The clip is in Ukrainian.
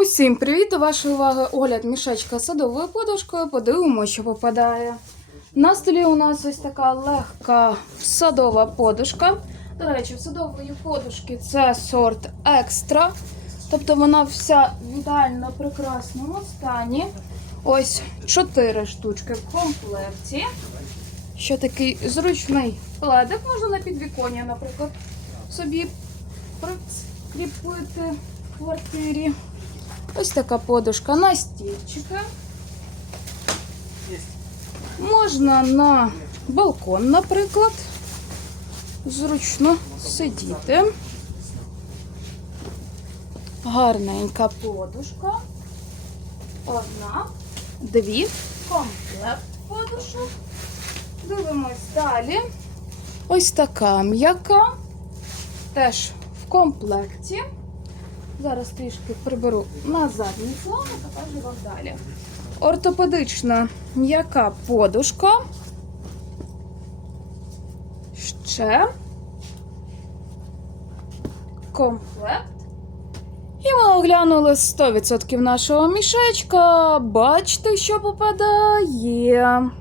Усім привіт! До вашої уваги огляд мішечка з садовою подушкою. Подивимося, що попадає. На столі у нас ось така легка садова подушка. До речі, в садової подушки це сорт екстра. Тобто вона вся в ідеально прекрасному стані. Ось 4 штучки в комплекті. Ще такий зручний пледик можна на підвіконня, наприклад, собі прикріпити в квартирі. Ось така подушка на стільчики. Можна на балкон, наприклад. Зручно сидіти. Гарненька подушка. Одна, дві, комплект подушок. Дивимось далі. Ось така м'яка. Теж в комплекті. Зараз трішки приберу на задній план і покажу вам далі. Ортопедична м'яка подушка. Ще комплект. І ми оглянули 100% нашого мішечка. Бачите, що попадає.